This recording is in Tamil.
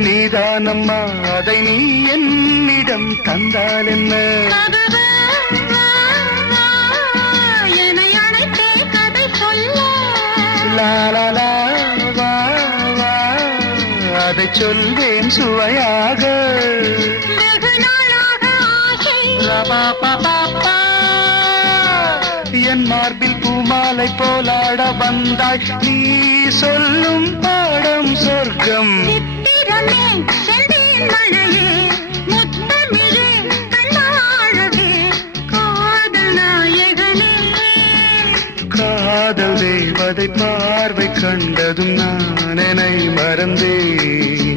நீதானம்மா அதை நீ என்னிடம் தந்தால் என்ன லாலா வா வா அதை சொல்வேன் சுவையாக என் மார்பில் பூமாலை போலாட வந்தாய் நீ சொல்லும் பாடம் சொர்க்கம் காதல் தேவதை பார்வை கண்டதும் நான் என்னை மறந்தேன்